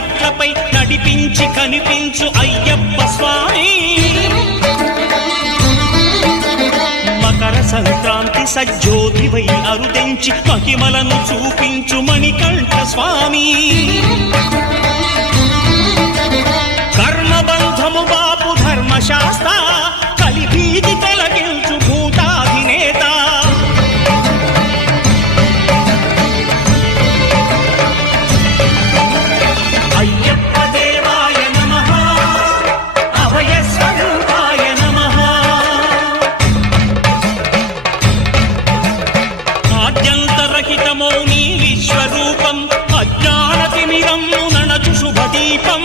మెట్లపై నడిపించి కనిపించు అయ్యప్ప స్వామి మకర సంక్రాంతి సజ్జోతివై అరుదెంచి మహిమలను చూపించు మణికంఠ స్వామి కర్మబంధము బాపు ధర్మశాస్త్ర కలిభీతి తొలగించు భూతాధినేత అయ్యప్ప దేవాయ నమః అభయ స్వరూపాయ నమః ఆద్యంతరహితమౌ నీ విశ్వరూపం అజ్ఞానతిమిరం నణచు శుభదీపం